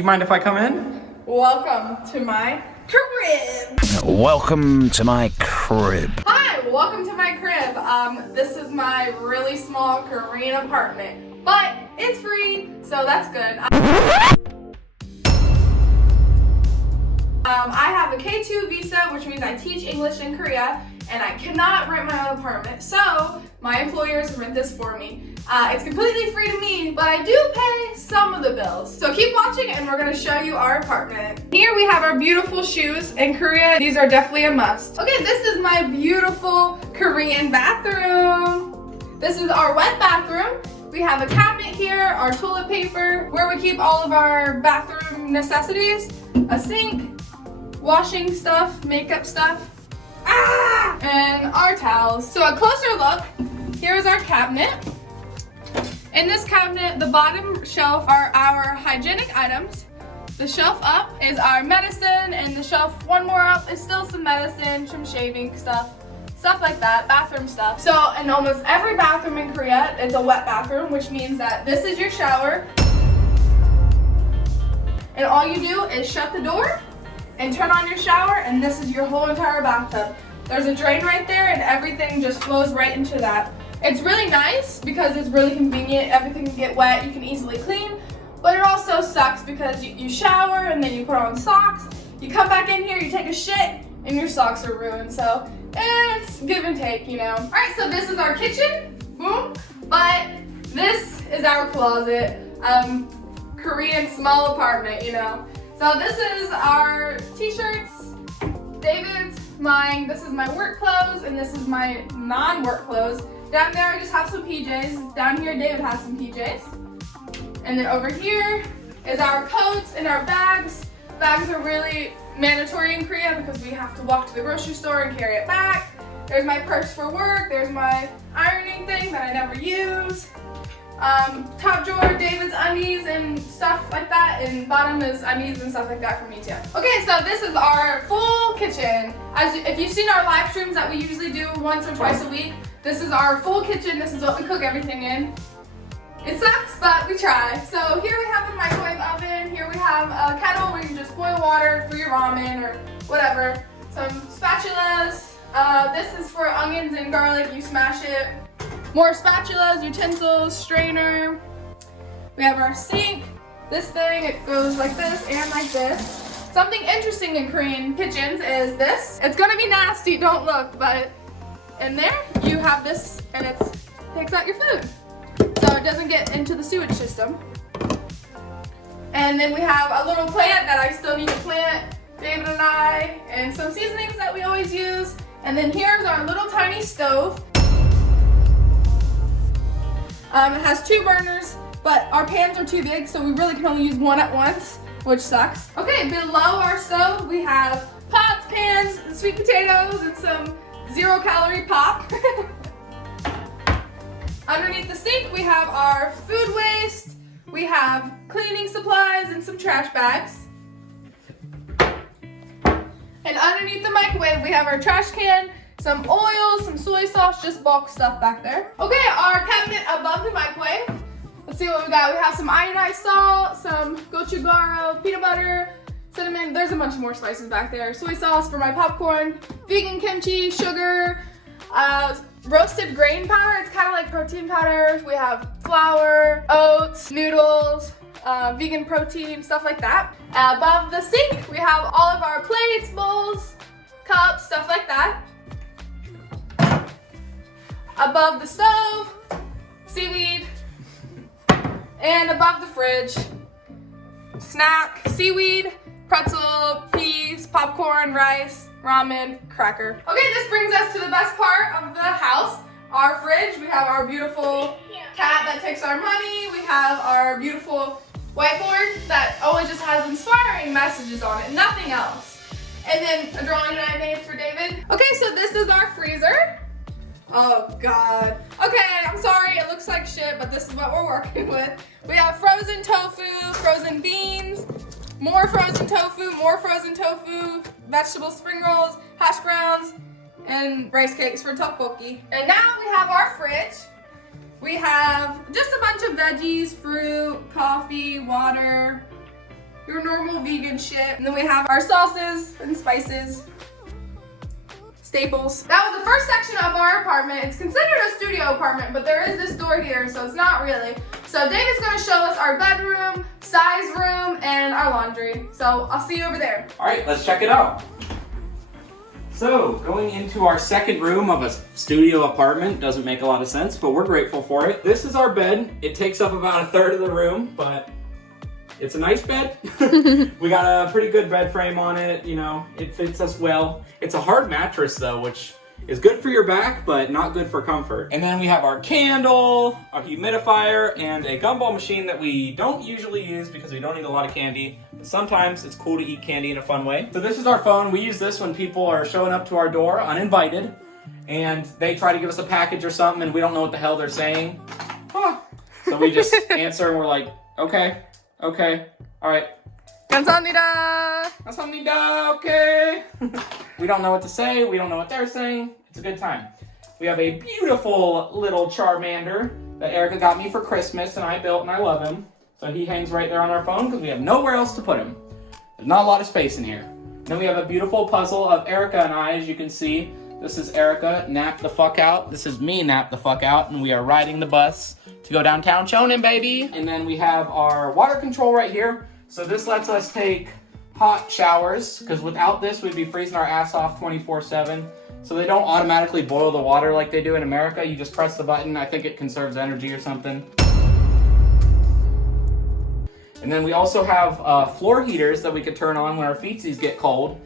you mind if I come in? Welcome to my crib. Welcome to my crib. Hi, welcome to my crib. This is my really small Korean apartment, but it's free, so that's good. I have a K2 visa, which means I teach English in Korea, and I cannot rent my own apartment, so my employers rent this for me. It's completely free to me, but I do pay some of the bills. So keep watching and we're gonna show you our apartment. Here we have our beautiful shoes. In Korea, these are definitely a must. Okay, this is my beautiful Korean bathroom. This is our wet bathroom. We have a cabinet here, our toilet paper, where we keep all of our bathroom necessities, a sink, washing stuff, makeup stuff, and our towels. So a closer look, here is our cabinet. In this cabinet, the bottom shelf are our hygienic items. The shelf up is our medicine, and the shelf one more up is still some medicine, some shaving stuff like that, bathroom stuff. So in almost every bathroom in Korea, it's a wet bathroom, which means that this is your shower. And all you do is shut the door and turn on your shower, and this is your whole entire bathtub. There's a drain right there, and everything just flows right into that. It's really nice because it's really convenient. Everything can get wet, you can easily clean, but it also sucks because you shower and then you put on socks. You come back in here, you take a shit, and your socks are ruined. So it's give and take, you know. All right, so this is our kitchen, boom. But this is our closet. Korean small apartment, you know. So this is our t-shirts, David's, mine. This is my work clothes, and this is my non-work clothes. Down there, I just have some PJs. Down here, David has some PJs. And then over here is our coats and our bags. Bags are really mandatory in Korea because we have to walk to the grocery store and carry it back. There's my purse for work. There's my ironing thing that I never use. Top drawer, David's undies and stuff like that, and bottom is undies and stuff like that for me too. Okay, so this is our full kitchen. If you've seen our live streams that we usually do once or twice a week, this is our full kitchen. This is what we cook everything in. It sucks, but we try. So here we have a microwave oven. Here we have a kettle where you can just boil water for your ramen or whatever. Some spatulas. This is for onions and garlic. You smash it. More spatulas, utensils, strainer. We have our sink. This thing, it goes like this and like this. Something interesting in Korean kitchens is this. It's gonna be nasty, don't look, but in there you have this and it takes out your food. So it doesn't get into the sewage system. And then we have a little plant that I still need to plant, David and I, and some seasonings that we always use. And then here's our little tiny stove. It has 2 burners, but our pans are too big, so we really can only use one at once, which sucks. Okay, below our stove, we have pots, pans, and sweet potatoes, and some 0-calorie pop. Underneath the sink, we have our food waste, we have cleaning supplies, and some trash bags. And underneath the microwave, we have our trash can, some oil, some soy sauce, just bulk stuff back there. Okay, our cabinet above the microwave. Let's see what we got. We have some iodized salt, some gochujang, peanut butter, cinnamon. There's a bunch more spices back there. Soy sauce for my popcorn, vegan kimchi, sugar, roasted grain powder. It's kind of like protein powder. We have flour, oats, noodles, vegan protein, stuff like that. Above the sink, we have all of our plates, bowls, cups, stuff like that. Above the stove, seaweed, and above the fridge, snack, seaweed, pretzel, peas, popcorn, rice, ramen, cracker. Okay, this brings us to the best part of the house, our fridge. We have our beautiful cat that takes our money. We have our beautiful whiteboard that always just has inspiring messages on it, nothing else. And then a drawing that I made for David. Okay, so this is our freezer. Oh God. Okay, I'm sorry, it looks like shit, but this is what we're working with. We have frozen tofu, frozen beans, more frozen tofu, vegetable spring rolls, hash browns, and rice cakes for tteokbokki. And now we have our fridge. We have just a bunch of veggies, fruit, coffee, water. your normal vegan shit. And then we have our sauces and spices. Staples. That was the first section of our apartment. It's considered a studio apartment, but there is this door here, so it's not really. So David's gonna show us our bedroom, size room, and our laundry. So I'll see you over there. All right, let's check it out. So, going into our second room of a studio apartment doesn't make a lot of sense, but we're grateful for it. This is our bed. It takes up about a third of the room, but it's a nice bed. We got a pretty good bed frame on it, you know, it fits us well. It's a hard mattress though, which is good for your back, but not good for comfort. And then we have our candle, our humidifier, and a gumball machine that we don't usually use because we don't eat a lot of candy. But sometimes it's cool to eat candy in a fun way. So this is our phone. We use this when people are showing up to our door uninvited, and they try to give us a package or something, and we don't know what the hell they're saying. So we just answer, and we're like, okay. Okay, all right. 감사합니다. 감사합니다, okay. We don't know what to say. We don't know what they're saying. It's a good time. We have a beautiful little Charmander that Erica got me for Christmas and I built and I love him. So he hangs right there on our phone because we have nowhere else to put him. There's not a lot of space in here. Then we have a beautiful puzzle of Erica and I, as you can see. This is Erica, nap the fuck out. This is me, nap the fuck out. And we are riding the bus to go downtown Cheonan, baby. And then we have our water control right here. So this lets us take hot showers, because without this, we'd be freezing our ass off 24/7. So they don't automatically boil the water like they do in America. You just press the button. I think it conserves energy or something. And then we also have floor heaters that we could turn on when our feetsies get cold.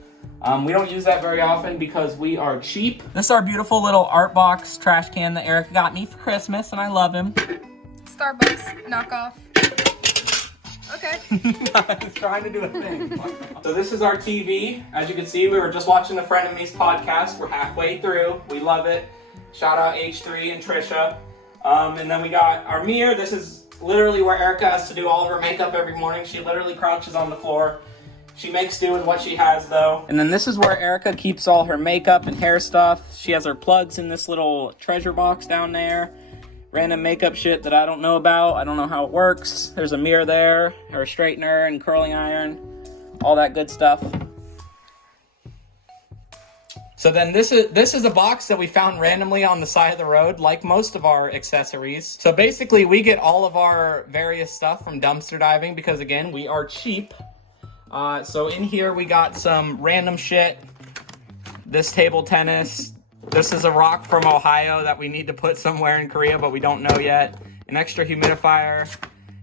We don't use that very often because we are cheap. This is our beautiful little art box trash can that Erica got me for Christmas, and I love him. Starbucks knockoff. Okay. He's trying to do a thing. So this is our TV. As you can see, we were just watching the Friend of Me's podcast. We're halfway through. We love it. Shout out H3 and Trisha. And then we got our mirror. This is literally where Erica has to do all of her makeup every morning. She literally crouches on the floor. She makes do with what she has though. And then this is where Erica keeps all her makeup and hair stuff. She has her plugs in this little treasure box down there. Random makeup shit that I don't know about. I don't know how it works. There's a mirror there, her straightener and curling iron, all that good stuff. So then this is a box that we found randomly on the side of the road, like most of our accessories. So basically we get all of our various stuff from dumpster diving because again, we are cheap. So in here we got some random shit. This table tennis. This is a rock from Ohio that we need to put somewhere in Korea, but we don't know yet. An extra humidifier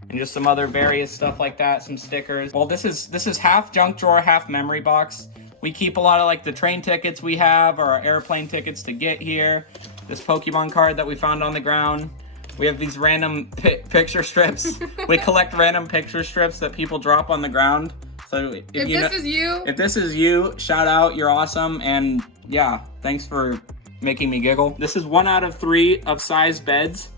and just some other various stuff like that, some stickers. Well, this is half junk drawer, half memory box. We keep a lot of like the train tickets we have or our airplane tickets to get here. This Pokemon card that we found on the ground. We have these random picture strips. We collect random picture strips that people drop on the ground. So if this is you, shout out, you're awesome, and yeah, thanks for making me giggle. This is 1 out of 3 of size beds.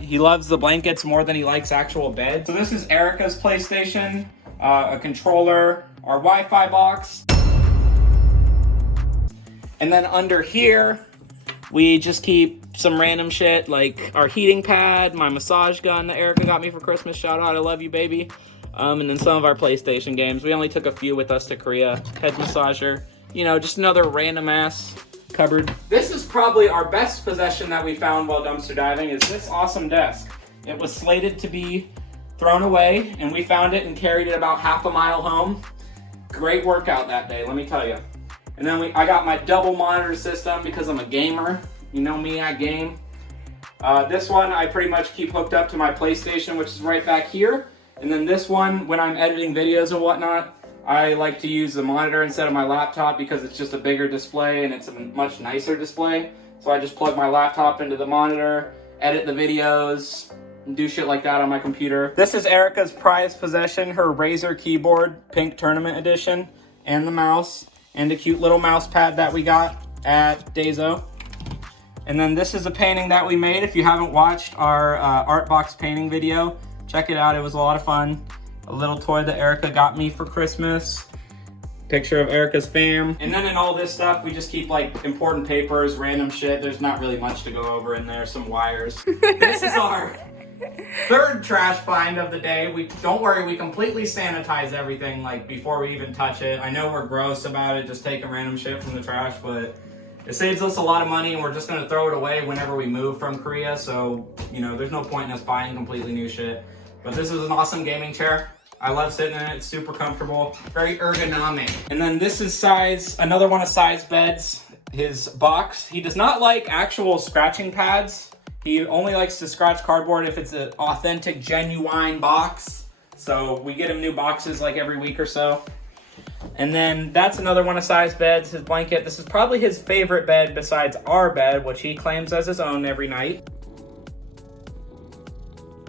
He loves the blankets more than he likes actual beds. So this is Erica's PlayStation, a controller, our Wi-Fi box. And then under here, we just keep some random shit like our heating pad, my massage gun that Erica got me for Christmas. Shout out, I love you, baby. And then some of our PlayStation games. We only took a few with us to Korea. Head massager. You know, just another random ass cupboard. This is probably our best possession that we found while dumpster diving is this awesome desk. It was slated to be thrown away and we found it and carried it about half a mile home. Great workout that day, let me tell you. And then I got my double monitor system because I'm a gamer. You know me, I game. This one I pretty much keep hooked up to my PlayStation, which is right back here. And then this one, when I'm editing videos and whatnot, I like to use the monitor instead of my laptop because it's just a bigger display and it's a much nicer display. So I just plug my laptop into the monitor, edit the videos, and do shit like that on my computer. This is Erica's prized possession, her Razer keyboard, pink tournament edition, and the mouse, and a cute little mouse pad that we got at Daiso. And then this is a painting that we made. If you haven't watched our art box painting video, check it out, it was a lot of fun. A little toy that Erica got me for Christmas. Picture of Erica's fam. And then in all this stuff, we just keep like important papers, random shit. There's not really much to go over in there, some wires. This is our Third trash find of the day. Don't worry, we completely sanitize everything like before we even touch it. I know we're gross about it, just taking random shit from the trash, but it saves us a lot of money and we're just gonna throw it away whenever we move from Korea. So, you know, there's no point in us buying completely new shit. But this is an awesome gaming chair. I love sitting in it, it's super comfortable, very ergonomic. And then this is another one of Sai's beds, his box. He does not like actual scratching pads. He only likes to scratch cardboard if it's an authentic, genuine box. So we get him new boxes like every week or so. And then that's another one of Sai's beds, his blanket. This is probably his favorite bed besides our bed, which he claims as his own every night.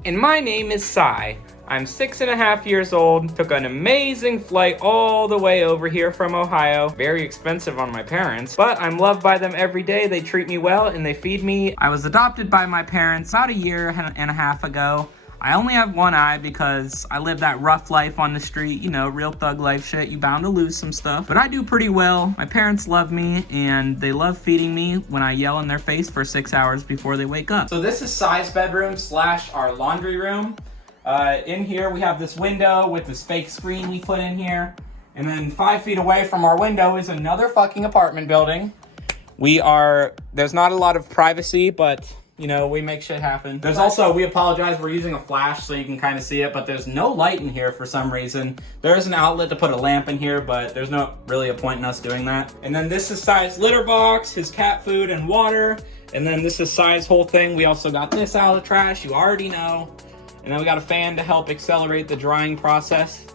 And my name is Sai. I'm 6.5 years old, took an amazing flight all the way over here from Ohio. Very expensive on my parents, but I'm loved by them every day. They treat me well and they feed me. I was adopted by my parents about a year and a half ago. I only have one eye because I live that rough life on the street, you know, real thug life shit. You bound to lose some stuff, but I do pretty well. My parents love me and they love feeding me when I yell in their face for 6 hours before they wake up. So this is Sai's bedroom / our laundry room. In here we have this window with this fake screen we put in here. And then 5 feet away from our window is another fucking apartment building. There's not a lot of privacy, but you know, we make shit happen. There's also, we apologize, we're using a flash so you can kind of see it, but there's no light in here for some reason. There is an outlet to put a lamp in here, but there's not really a point in us doing that. And then this is Sai's litter box, his cat food and water. And then this is Sai's whole thing. We also got this out of the trash, you already know. And then we got a fan to help accelerate the drying process.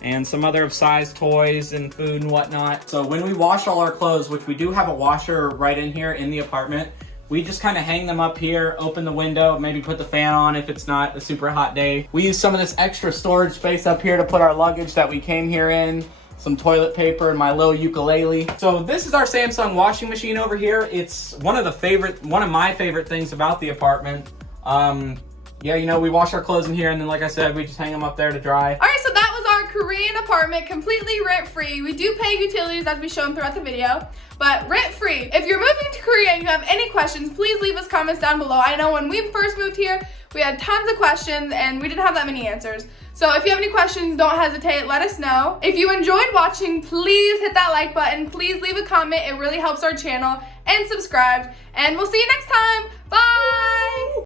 And some other of Sai's toys and food and whatnot. So when we wash all our clothes, which we do have a washer right in here in the apartment, we just kind of hang them up here, open the window, maybe put the fan on if it's not a super hot day. We use some of this extra storage space up here to put our luggage that we came here in, some toilet paper, and my little ukulele. So this is our Samsung washing machine over here. It's one of my favorite things about the apartment. Yeah, you know, we wash our clothes in here, and then like I said, we just hang them up there to dry. All right, so that was our Korean apartment, completely rent-free. We do pay utilities as we shown throughout the video, but rent-free. If you're moving to Korea and you have any questions, please leave us comments down below. I know when we first moved here, we had tons of questions and we didn't have that many answers. So if you have any questions, don't hesitate, let us know. If you enjoyed watching, please hit that like button. Please leave a comment, it really helps our channel, and subscribe. And we'll see you next time, bye!